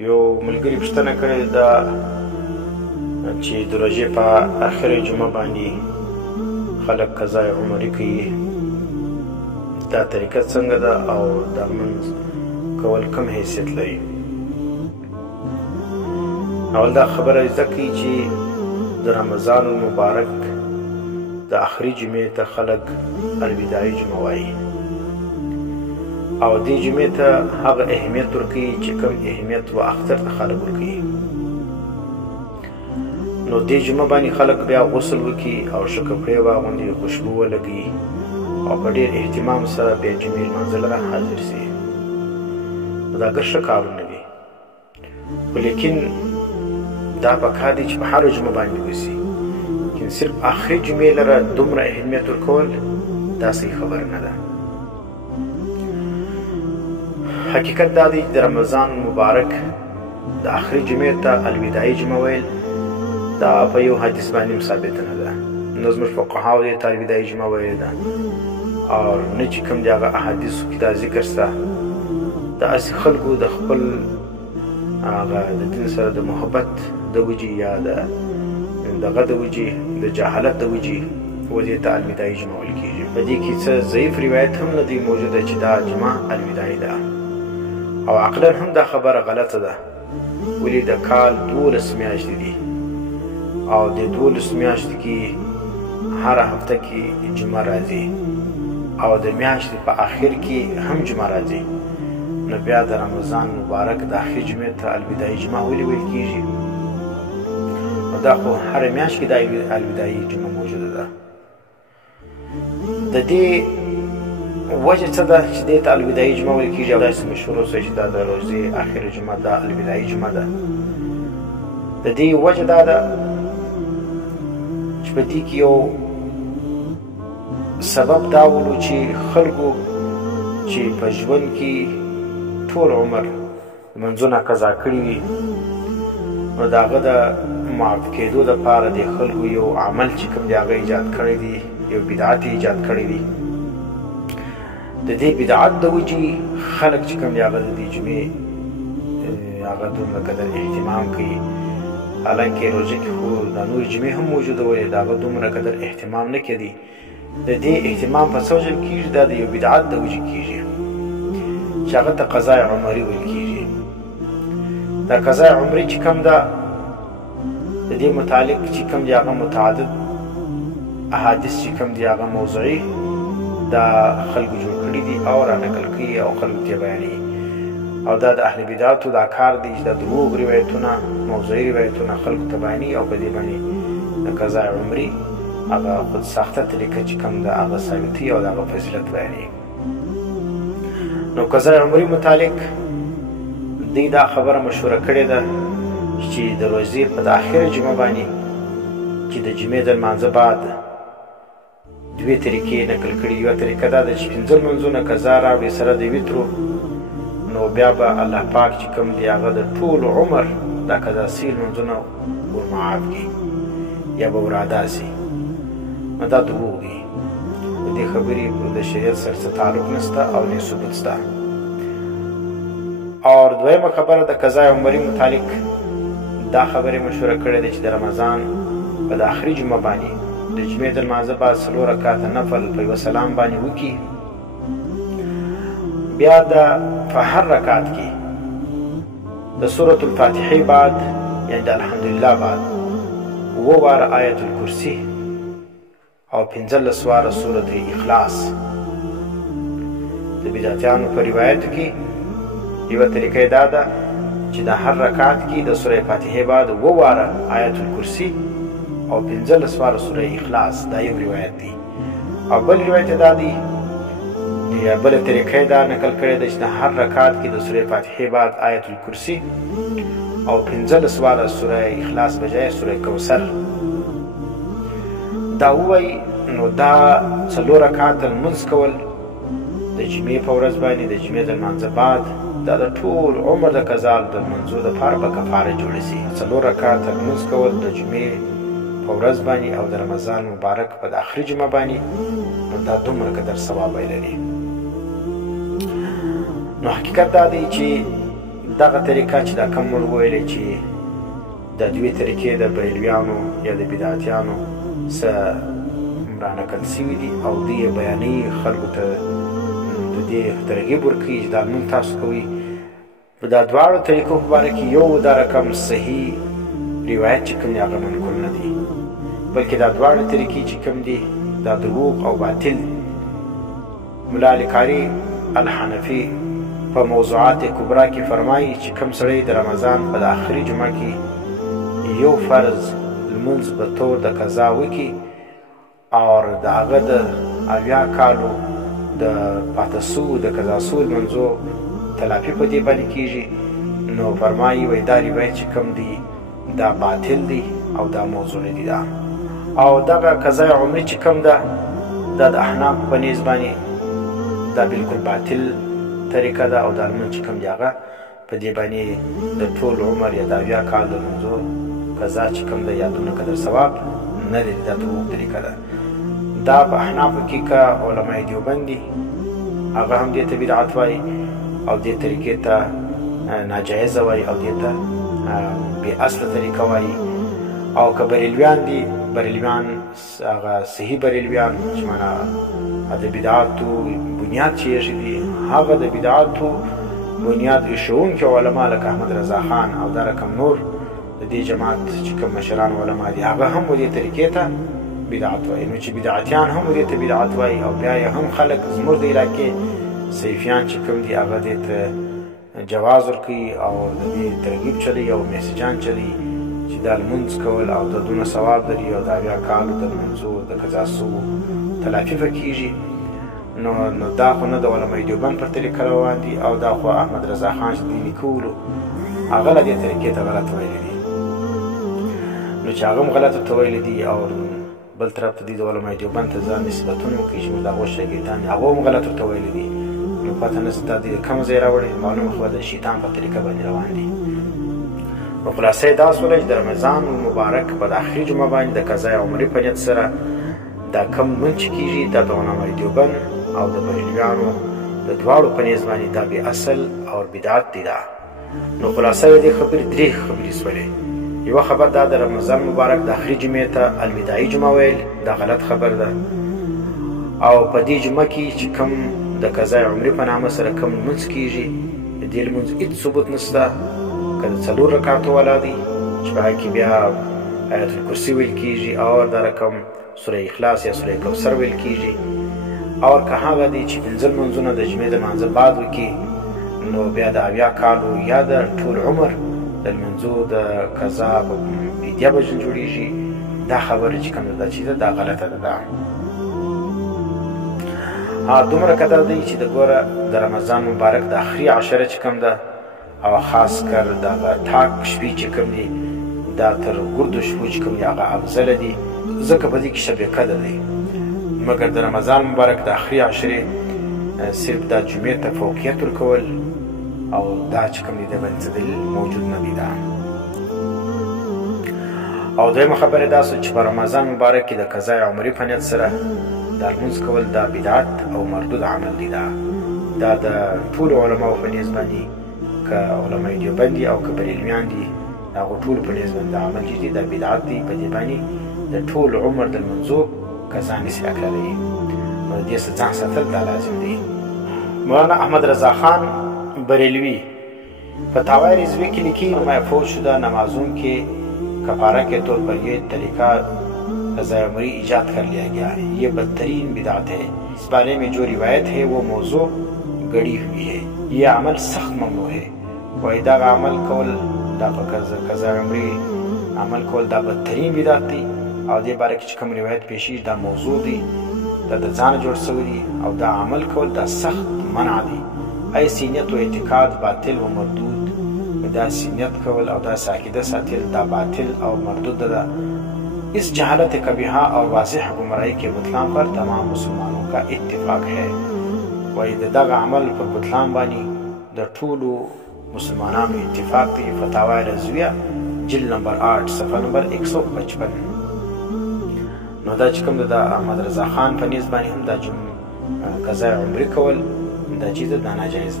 یو ملګري پوښتنه کړې ده چې د روژې په اخرې جمعه باندې خلک قضای عمرې کوي، دا طریقه څنګه ده او دا لمونځ کول کوم حیثیت لري؟ اول دا خبره زده کړئ چې د رمضان المبارک د اخري جمعې ته خلک الوداعي جمعه وایي او دې جمعې ته هغه اهمیت ورکوي چې کوم اهمیت و اختر ته خلک ورکوي. نو دې جمعه باندې خلک بیا غسل وکړي او ښه کپړې واغوندي، خوشبو ولګوي او په ډېر اهتمام سره بیا جمعې لمانځه لره حاضر سي. دا ګر ښه کارونه دي، خو لیکن دا پکار دي چې په هره جمعه باندې وسي، لیکن صرف آخري جمعې لره دومره اهمیت ورکول دا صحیح خبره نه ده. حقیقت دا دی د رمضان مبارک د آخري جمعې ته الوداعي جمعه ویل دا په یو حدیث باندې ثابته نه ده، نه زموږ فقهاو دې ته الوداعي جمعه ویلې ده او نه چې کوم د هغه احادیثو کې دا ذکر شته. داسې خلکو د خپل هغه د دین سره د محبت د وجې یا د دغه د وجې د جهالت د وجې دې ته الوداعي جمعه ویل کېږي. په دې کې څه ضعیف روایت هم نه دی موجوده چې دا جمعه الوداعي ده او عقلا هم دا خبره غلطه ده، ولې د کال 12 میاشتې دي او د 12 میاشتې کې هره هفته کې جمعه راځي او د میاشتې په آخر کې هم جمعه راځي. نو بیا د رمضان مبارک د آخري جمعې ته الوداعي جمعه ولې ویل کېږي؟ نو دا خو هره میاشت کې دا الوداعي جمعه موجوده ده. د دې وجه څه ده چې دې ته الوداعي جمعه ویل کېږي او داسې مشهور اوسئ چې دا د روژې آخري جمعه دا الوداعي جمعه ده؟ د دې وجه دا ده چې په دې کې یو سبب دا ولو چې خلکو چې په ژوند کې ټول عمر لمونځونه قضا کړي وي، نو د هغه د معاف کېدو دپاره د خلکو یو عمل چې کوم د هغه ایجاد کړی دی، یو بدعت ایجاد کړی دی. د دې بدعت د وجې خلک چې کوم د هغه د دې جمعې هغه دومره قدر اهتمام کوي، حالانکې روژه کې خو دا نورې جمعې هم موجوده ولې د هغه دومره قدر اهتمام نه کوي. د دې اهتمام په څه وجه کېږي؟ دا د یو بدعت د وجې کېږي چې هغه ته قضای عمرې ویل کېږي. دا قضای عمرې چې کوم ده د دې متعلق چې کوم دی هغه متعدد احادیث چې کوم دی هغه موضوعي دا خلکو جوړ کړي دي او را نقل کوي او خلکو ته بیانوي او دا د اهل بدعتو دا کار دی چې د دروغ روایتونه موضوعي روایتونه خلکو ته بیانوي او په دې باندې د قضای عمرې هغه خود ساخته طریقه چې کوم ده هغه ثابتوي او د هغه فضیلت بیانوي. نو قضای عمرې متعلق دوی دا خبره مشهوره کړې ده چې د روژې په د آخري جمعه باندې چې د جمعې د لمانځه بعد دوې طریقې نقل کړي. یوه طریقه دا ده چې 5 لمونځونه قضا راوړي سره د وترو، نو بیا به الله پاک چې کوم دی هغه د ټول عمر دا قضا سي لمونځونه ورمعاف کړي یا به ورادا سي. نو دا دروغ دي، د دې خبرې د شریعت سره څه تعلق نشته او نه ثبوت شته. او دویمه خبره د قضای عمرې متعلق دا خبرې مشهوره کړې ده چې د رمضان په د آخري جمعه باندې د جمعې د لمانځه بعد 4 رکعاته نفل په یوه سلام باندې وکړي، بیا په هر رکعت کې د سورة الفاتحې بعد یعنی د الحمدلله بعد 7 واره آیت الکرسي او 15 واره سورة اخلاص. د بدعتیانو په روایتو کې یوه طریقه دا ده چې د هر رکعت کې د سوره فاتحه بعد 7 واره آیت الکرسي او 15 واره سوره اخلاص. دا یو روایت دی. او بل روایت دا دی یا بل طریقه دا نقل کړی ده چې د هر رکعت کې د سوره فاتحه بعد آیت الکرسي او 15 واره سوره اخلاص بجای سوره کوثر دا ووایي. نو دا 4 رکعات لمونځ کول د جمعې په ورځ باندې د جمعې د لمانځه بعد دا د ټول عمر د قضا د لمانځو دپاره به کفاره جوړه سي. 4 رکعات لمونځ کول د جمعې په ورځ باندې او د رمضان مبارک په د آخري جمعه باندې نو دا دومره قدر ثواب لري. نو حقیقت دا دی چې دغه طریقه چې دا کوم موږ ویلې چې د دوی طریقې د بریلویانو یا د بدعتیانو څه رانقل سوي دي او دوی یې بیانوي، خلکو ته د دې ترغیب ورکوي چې دا لمونځ تاسو کوئ. په دا دواړو طریقو په باره کې یو دا رقم صحیح روایت چې کوم دی هغه منقول نه دی، بلکې دا دواړه طریقې چې کوم دي دا دروغ او باطل دي. ملا علی قاري الحنفي په موضوعات کبرا کې فرمایي چې کوم سړی د رمضان په آخري جمعه کې یو فرض لمونځ په طور د قضا وکړي او د هغه د 80 کالو د پاته سوو د قضا سوو لمونځو تلافي په دې باندې کېږي، نو فرمایي وایي دا روایت چې کوم دی دا باطل دی او دا موضوع دی دا. او دغه قضا عمري چې کوم ده دا د احناف په نیز باندې دا بالکل باطل طریقه ده، او دا لمونځ چې کوم دی هغه په دې باندې د ټول عمر یا د 80 کال د لمونځو قضا چې کوم ده یا دونه قدر ثواب نه لري، دا دروغ طریقه ده. دا په احنافو کې که علماء دیوبند دي هغه هم دې ته بدعت وایي او دې طریقې ته ناجایزه وایي او دې ته بې اصله طریقه وایي. او که بریلویان دي، بریلویان هغه صحیح بریلویان چې معنا د بدعاتو بنیاد چې ایښی دي، هغه د بدعاتو بنیاد ایښوونکي علما لکه احمد رضا خان او دا رقم نور د دې جماعت چې کوم مشران علما دي هغه هم دې طریقې ته بدعت وایي. نو چې بدعتیان هم دې ته بدعت وایي او بیا یې هم خلک زموږ د علاقې صیفیان چې کوم دي هغه دې ته جواز ورکوي او د دې ترغیب چلی او میسجان چلی چې دا لمونځ کول او د دونه ثواب لري او د 80 کالو د لمونځو د قضا سوو تلافي به کېږي. نو دا خو نه د علماء دیوبند پر طریقه روان دي او دا خو احمد رضا خان چې دوی نیکه ولو هغه له دې طریقې ته غلط ویلي دي. نو چې هغه هم غلط ورته ویلي دي او بل طرف ته دوی د علماء دیوبند ته ځان نسبتونه وکړي چې موږ د هغو شاګردان دي، هغو هم غلط ورته ویلي دي، نو پته نشته دا دوی د کوم ځای راوړي، معلومه خو د شیطان په طریقه باندې روان دي. نو خلاصه یې دا شوله چې د رمضان المبارک په آخري جمعه باندې د قضا عمري په نیت سره دا کوم لمونځ چې کېږي دا د علماء دیوبند او د بریلویانو د دواړو په نیز باندې دا بې اصل او بدعت دی دا. نو خلاصه یې دې خبرې 3 خبرې شولې. یوه خبر دا د رمضان مبارک د آخري جمعې ته الوداعي جمعه ویل دا غلط خبر ده، او په دې جمعه کې چې کوم د قضا عمري په نامه سره کوم لمونځ کېږي د دې لمونځ هېڅ ثبوت نشته، که د 4 رکعاتو والا دی چې په هغې کې بیا آیت الکرسي ویل کېږي او دا رقم سوره اخلاص یا سوره کوثر ویل کېږي، او که هغه دی چې 5 لمونځونه د جمعې د لمانځه بعد وکړي نو بیا د 80 کالو یا د ټول عمر د لمونځو د قضا په فدیه به جوړېږي. دا خبره چې کومه ده چې دا غلطه ده. دومره که دا دی چې د ګوره د رمضان مبارک د آخري عشره چې کوم ده او خاص کر دغه ټاک شپې چې کوم دي دا تر ګردو شپو چې کوم دي هغه افضله دي، ځکه په دې کې شب قدر دی. مګر د رمضان مبارک د آخري عشرې صرف دا جمعې ته فوقیت ورکول او دا چې کوم دي د باندې دلیل موجود نه دی. دا او دویمه خبره دا چې په رمضان مبارک کې د قضا عمري په نیت سره دا لمونځ کول دا بدعت او مردود عمل دی. دا د ټولو علماو په نیز باندې که علماء دیوبند دي او که بریلویان دي د هغو ټولو په نیز باندې دا عمل چې دی دا بدعت دی. په دې باندې د ټول عمر د لمونځو قضا نشي اکړلی، نو د دې څخه ځان ساتل دا لازم دی. مولانا احمد رضا خان بریلوی فتاوی رضوی کې لیکي محفوظ شدہ نمازوں کے کفارہ کے طور پر یہ طریقہ قضا عمری ایجاد کر لیا گیا ہے، یہ بدترین بدعت ہے. اس بارے میں جو روایت ہے وہ موضوع گڑی ہوئی ہے، یہ عمل سخت ممنوع ہے. دا عمل کول دا قضا عمری عمل کول دا بدترین بدعت دی او دې باره کې چې کوم روایت پیشي دا موضوع دی، دا د ځانه جوړ شوی دی او دا عمل کول دا سخت منع دی. ایسی نیت و اعتقاد باطل و مردود، دا نیت کول او دا عقیده ساتل دا باطل او مردود ده. اس جہالت کبیحہ اور واضح گمراہی کے بطلان پر تمام مسلمانوں کا اتفاق ہے. وای دغه عمل پر بطلان باندې د ټولو مسلمانانو اتفاق دی. فتاوی رضویہ جلد نمبر 8 صفحه نمبر 155. نو دا چې کوم د احمد رضا خان په نیز باندې هم دا قضا عمري کول دا چیز دا ناجایز ده.